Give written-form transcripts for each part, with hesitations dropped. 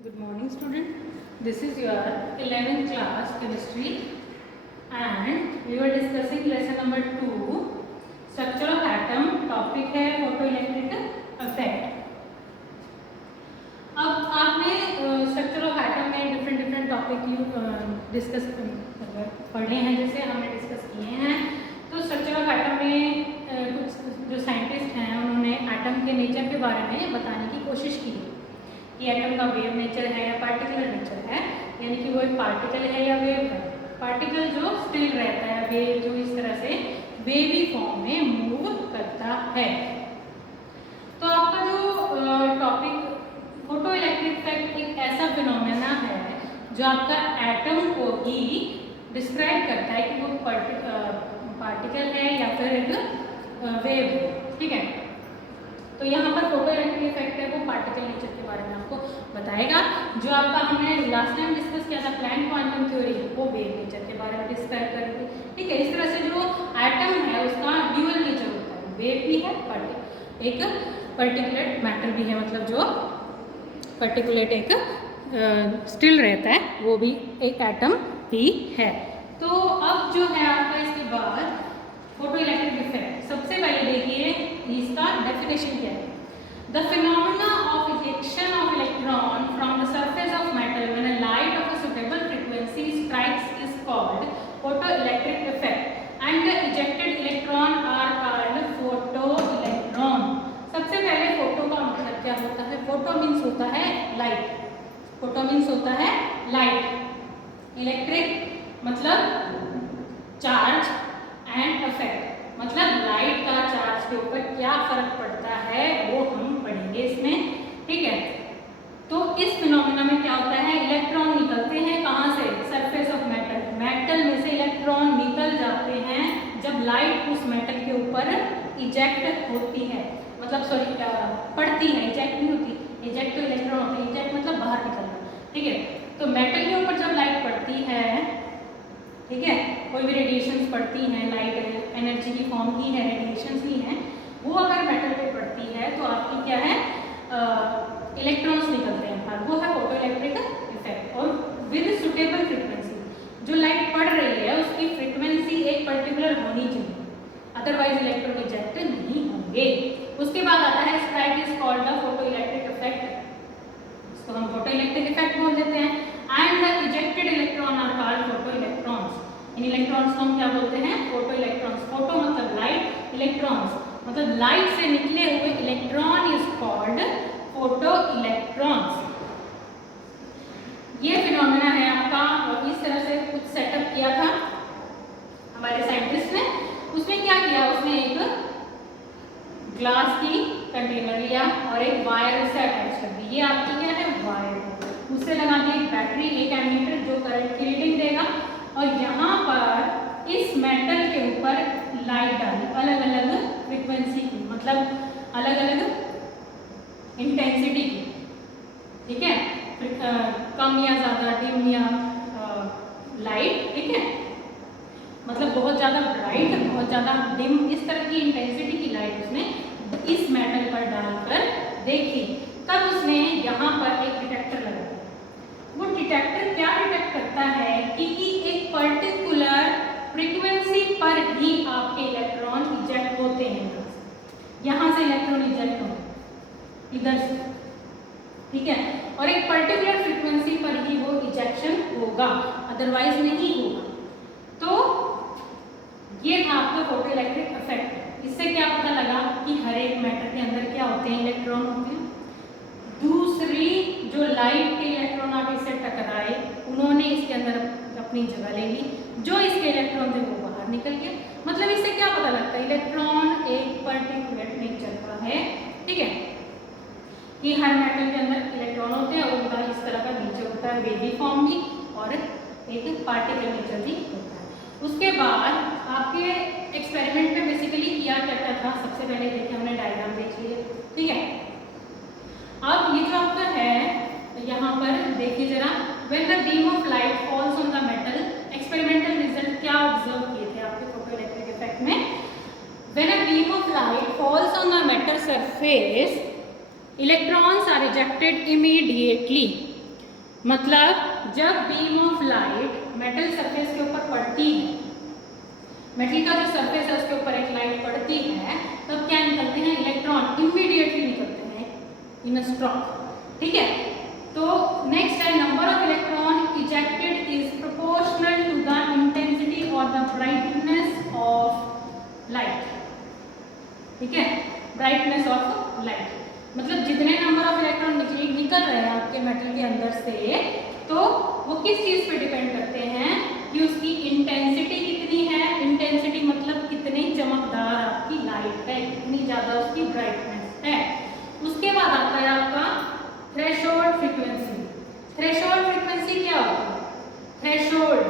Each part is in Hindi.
Good morning student. This is your 11th class chemistry and we were discussing lesson number 2 structure of atom. Topic है photoelectric effect. अब आपने स्ट्रक्चर ऑफ एटम में डिफरेंट टॉपिक डिस्कस पढ़े हैं, जैसे हमने डिस्कस किए हैं। तो स्ट्रक्चर ऑफ एटम में कुछ जो साइंटिस्ट हैं उन्होंने एटम के नेचर के बारे में बताने की कोशिश की कि एटम का वेव नेचर है या पार्टिकुलर नेचर है, यानी कि वो एक पार्टिकल है या वेव है। पार्टिकल जो स्टिल रहता है, वेव जो इस तरह से वेवी फॉर्म में मूव करता है। तो आपका जो टॉपिक फोटो इलेक्ट्रिक इफेक्ट एक ऐसा फिनोमेना है जो आपका एटम को ही डिस्क्राइब करता है कि वो पार्टिकल है या फिर एक वेव है। ठीक है, तो यहाँ पर फोटो इलेक्ट्रिक इफेक्ट है वो पार्टिकल नेचर के बारे में आपको बताएगा। जो आपका हमने लास्ट टाइम डिस्कस किया था प्लैंक क्वांटम थ्योरी, वो वेव नेचर के बारे में डिस्क्राइब करेगी। ठीक है, इस तरह से जो एटम है उसका ड्यूअल नेचर होता है, वेव भी है, एक पर्टिकुलेट मैटर भी है, मतलब जो पर्टिकुलेट एक स्टिल रहता है वो भी एक एटम ही है। तो अब जो है आपका इसके बाद फोटो इलेक्ट्रिक इफेक्ट, सबसे पहले देखिए इसका डेफिनेशन क्या है। The phenomena of ejection of electron from the surface of metal when a light of a suitable frequency strikes is called photo electric effect and the ejected electron are called photo electron. सबसे पहले फोटो का मतलब क्या होता है? फोटो मीन्स होता है लाइट, फोटो मीन्स होता है लाइट, इलेक्ट्रिक मतलब चार्ज एंड इफेक्ट मतलब लाइट का चार्ज के ऊपर क्या फर्क पड़ता है वो हम पढ़ेंगे इसमें। ठीक है, तो इस फिनोमेना में क्या होता है, इलेक्ट्रॉन निकलते हैं कहाँ से? सरफेस ऑफ मेटल, मेटल में से इलेक्ट्रॉन निकल जाते हैं जब लाइट उस मेटल के ऊपर इजेक्ट होती है, मतलब सॉरी पड़ती है, इजेक्ट नहीं होती, इजेक्ट तो इलेक्ट्रॉन होते हैं, इजेक्ट मतलब बाहर निकलना। ठीक है, तो मेटल के ऊपर जब लाइट पड़ती है, ठीक है, कोई भी रेडिएशंस पड़ती हैं, लाइट एनर्जी की फॉर्म की है, रेडिएशंस ही हैं, वो अगर मेटल पे पड़ती है तो आपकी क्या है, इलेक्ट्रॉन्स निकलते हैं बाहर, वो है फोटो इलेक्ट्रिक इफेक्ट। और विद सुटेबल फ्रीक्वेंसी, जो लाइट पड़ रही है उसकी फ्रीक्वेंसी एक पर्टिकुलर होनी चाहिए, अदरवाइज इलेक्ट्रॉन इजेक्ट नहीं होंगे। उसके बाद आता है strike is called the photo electric effect, इसको हम फोटो इलेक्ट्रिक इफेक्ट बोल देते हैं। And the ejected electron are called photo electrons, इन इलेक्ट्रॉन्स को हम क्या बोलते हैं? Photo electrons. फोटो मतलब लाइट, इलेक्ट्रॉन्स मतलब लाइट से निकले हुए electron is called photo electrons. ये फिनोमेना है आपका, और इस तरह से कुछ सेटअप किया था हमारे साइंटिस्ट ने। उसमें क्या किया, उसने एक ग्लास की कंटेनर लिया और एक वायर उससे अटैच कर दी। ये आपकी क्या है, वायर, उससे लगा दी एक बैटरी, एक एमीटर जो करंट की रीडिंग देगा, और यहाँ पर इस मेटल के ऊपर लाइट डाली अलग अलग फ्रीक्वेंसी की, मतलब अलग अलग इंटेंसिटी की। ठीक है, कम या ज़्यादा, डिम या लाइट। ठीक है, मतलब बहुत ज़्यादा ब्राइट, बहुत ज़्यादा डिम, इस तरह की इंटेंसिटी की लाइट उसने इस मेटल पर डालकर देखी। तब उसने यहाँ पर एक डिटेक्टर लगाया। वो डिटेक्टर क्या डिटेक्ट करता है कि एक पर्टिकुलर फ्रीक्वेंसी पर ही आपके इलेक्ट्रॉन इजेक्ट होते हैं, यहाँ से इलेक्ट्रॉन इजेक्ट होते इधर से। ठीक है, और एक पर्टिकुलर फ्रीक्वेंसी पर ही वो इजेक्शन होगा, अदरवाइज नहीं होगा। तो ये था आपका फोटो इलेक्ट्रिक इफेक्ट। इससे क्या पता लगा कि हर एक मैटर के अंदर क्या होते हैं, इलेक्ट्रॉन होते हैं। दूसरी जो लाइट के इलेक्ट्रॉन आप इससे टकराए, उन्होंने इसके अंदर अपनी जगह ले ली, जो इसके इलेक्ट्रॉन थे वो बाहर निकल गए। मतलब इससे क्या पता लगता है, इलेक्ट्रॉन एक पर्टिकुलर नेचर का है। ठीक है, कि हर मेटल के अंदर इलेक्ट्रॉन होते हैं और उनका इस तरह का नेचर होता है, वेवी फॉर्म भी और एक पार्टिकल नेचर भी होता है। उसके बाद आपके एक्सपेरिमेंट में बेसिकली किया क्या था, सबसे पहले देखिए हमने डायग्राम देख लिया। ठीक है, अब ये जो आपका है यहाँ पर देखिए जरा, when the beam of light falls on the metal, experimental result क्या ऑब्जर्व किए थे आपके फोटो इलेक्ट्रिक इफेक्ट में? When a beam of light falls on the metal surface, electrons are ejected immediately. मतलब जब beam of light metal surface के ऊपर पड़ती है, मेटल का जो सरफेस है उसके ऊपर एक लाइट पड़ती है, तब क्या निकलते हैं? इलेक्ट्रॉन इमीडिएटली निकलते हैं इन अ स्ट्रोक। ठीक है, तो नेक्स्ट है number of electron ejected is proportional to the intensity और द ब्राइटनेस ऑफ लाइट। ठीक है, ब्राइटनेस ऑफ लाइट मतलब जितने नंबर ऑफ इलेक्ट्रॉन निकल रहे हैं आपके मेटल के अंदर से, तो वो किस चीज पे डिपेंड करते हैं कि उसकी इंटेंसिटी कितनी है। इंटेंसिटी मतलब कितनी चमकदार आपकी लाइट है, कितनी ज्यादा उसकी ब्राइटनेस है। उसके बाद आता है आपका थ्रेशोल्ड फ्रीक्वेंसी। थ्रेशोल्ड फ्रीक्वेंसी क्या होता है? थ्रेशोल्ड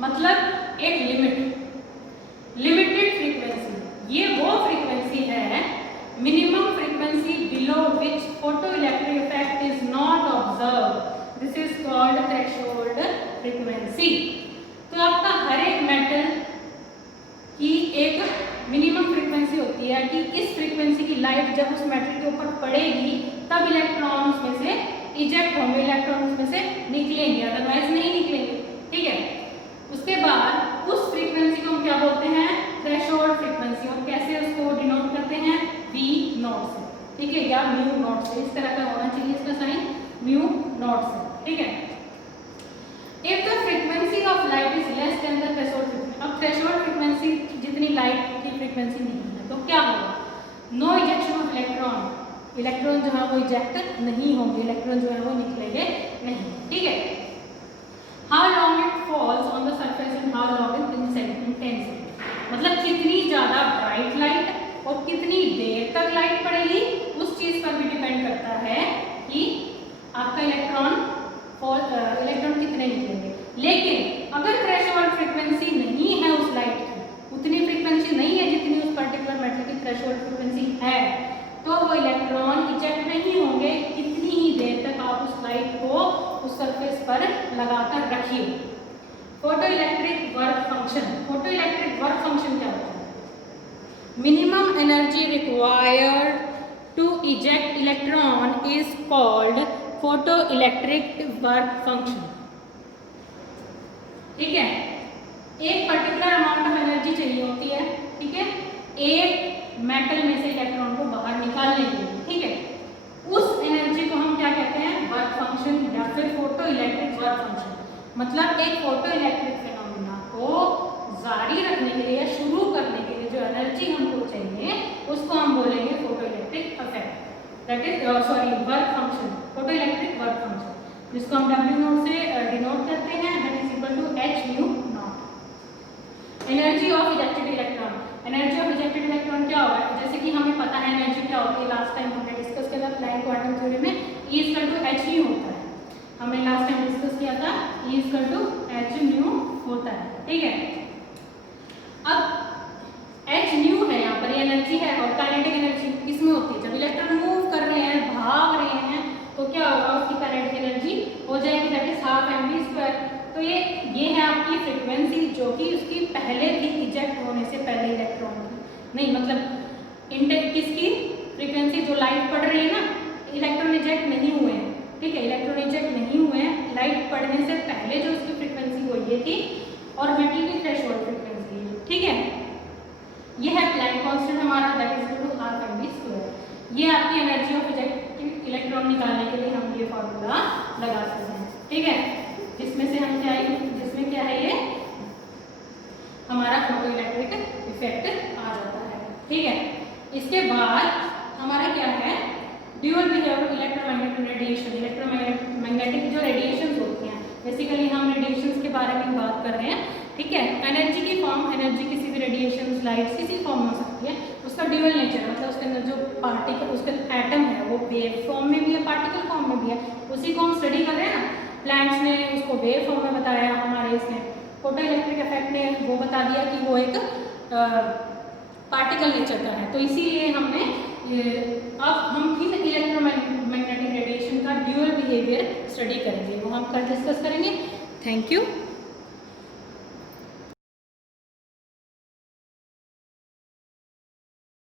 मतलब एक लिमिटेड फ्रीक्वेंसी। ये वो फ्रीक्वेंसी है, minimum frequency below which photo electric effect is not observe. This is called threshold frequency. तो आपका हर एक मेटल की एक मिनिमम फ्रीक्वेंसी होती है कि इस फ्रीक्वेंसी की लाइट जब उस मेटल के ऊपर पड़ेगी तब इलेक्ट्रॉन उसमें से इजेक्ट होंगे, इलेक्ट्रॉन उसमें से निकलेंगे, अदरवाइज नहीं निकलेंगे। ठीक है, उसके बाद उस फ्रीक्वेंसी को हम क्या बोलते हैं? Threshold frequency. और कैसे उसको डिनोट करते हैं? V नॉट से। ठीक है, या म्यू नॉट से, इस तरह का होना चाहिए इसका साइन, म्यू नॉट से। ठीक है, if the frequency of light is less than the threshold frequency. अब थ्रेशोल्ड फ्रीक्वेंसी जितनी लाइट की फ्रीक्वेंसी नहीं है तो क्या होगा? No ejection of electron. Electron जो है वो इजेक्ट नहीं होंगे, इलेक्ट्रॉन जो है वो निकलेंगे नहीं। ठीक है, how long it falls on the surface and how long in intensity मतलब कितनी ज्यादा ब्राइट लाइट और कितनी देर तक लाइट पड़ेगी उस चीज पर भी डिपेंड करता है कि आपका इलेक्ट्रॉन कितने निकलेंगे। लेकिन अगर थ्रेशोल्ड फ्रीक्वेंसी नहीं है उस लाइट की, उतनी फ्रीक्वेंसी नहीं है जितनी उस पर्टिकुलर मेटल की थ्रेशोल्ड फ्रीक्वेंसी है, तो वो इलेक्ट्रॉन इजेक्ट नहीं होंगे कितनी ही देर तक आप उस लाइट को उस सरफेस पर लगाकर रखिए। Photo electric work function. Photo electric work function क्या होता है? Minimum energy required to eject electron is called photo electric work function. ठीक है, एक पर्टिकुलर अमाउंट ऑफ एनर्जी चाहिए होती है। ठीक है, एक मेटल में से इलेक्ट्रॉन को बाहर निकालने के लिए। ठीक है, उस एनर्जी को हम क्या कहते हैं? वर्क फंक्शन या फिर फोटो इलेक्ट्रिक वर्क फंक्शन। मतलब एक फोटो इलेक्ट्रिक फिनोमेना को जारी रखने के लिए या शुरू करने के लिए जो एनर्जी हमको चाहिए उसको हम बोलेंगे photo electric effect, that is work function, photo electric work function, जिसको हम W नोट से डिनोट करते हैं, that is equal to h mu naught. Energy of ejected electron. Energy of ejected electron क्या होगा? जैसे कि हमें पता है एनर्जी क्या होती है, लास्ट टाइम हमने डिस्कस किया था प्लैंक क्वांटम थ्योरी में, E equal to h mu होता है। हमने लास्ट टाइम डिस्कस किया था E equal to h mu होता है। ठीक है, अब h म्यू है यहाँ पर, ये एनर्जी है। और काइनेटिक एनर्जी किसमें होती है? जब इलेक्ट्रॉन मूव कर रहे हैं, भाग रहे हैं, तो क्या होगा? उसकी काइनेटिक एनर्जी हो जाएगी दैट इज हाफ mv²। तो ये है आपकी फ्रीक्वेंसी जो कि उसकी पहले थी इजेक्ट होने से पहले इलेक्ट्रॉन की, नहीं मतलब किसकी फ्रीक्वेंसी? जो लाइट पड़ रही है ना, इलेक्ट्रॉन इजेक्ट नहीं हुए हैं। ठीक है, इलेक्ट्रॉन इजेक्ट नहीं हुए हैं, लाइट पड़ने से पहले जो उसकी फ्रीक्वेंसी वो ये थी, और मेटल की थ्रेशोल्ड फ्रीक्वेंसी है। ठीक है, ये है प्लैंक कांस्टेंट हमारा, that is equal to half mv²। ये आपकी एनर्जी ऑफ इजेक्ट इलेक्ट्रॉन निकालने के लिए हम ये फॉर्मूला लगा सकते हैं। ठीक है, जिसमें से हम जिसमें क्या है, ये हमारा फोटो इलेक्ट्रिक इफेक्ट आ जाता है। ठीक है, इसके बाद हमारा क्या है? Dual behaviour electromagnetic radiation. Electromagnetic जो रेडिएशंस होती हैं, बेसिकली हम रेडिएशंस के बारे में बात कर रहे हैं। ठीक है, एनर्जी की फॉर्म, एनर्जी किसी भी रेडिएशन लाइट किसी फॉर्म में हो सकती है, उसका ड्यूअल नेचर मतलब उसके अंदर जो पार्टिकल, उसका एटम है वो वेव फॉर्म में भी है, पार्टिकल फॉर्म में भी है। उसी को हम स्टडी कर रहे हैं ना, प्लैंक्स ने उसको वेव फॉर्म में बताया, हमारे इसने फोटो इलेक्ट्रिक इफेक्ट ने वो बता दिया कि वो एक पार्टिकल नेचर का है। तो इसीलिए हमने अब हम फिर इलेक्ट्रोमैग्नेटिक रेडिएशन का ड्यूअल बिहेवियर स्टडी करेंगे, वो हम कल डिस्कस करेंगे। Thank you.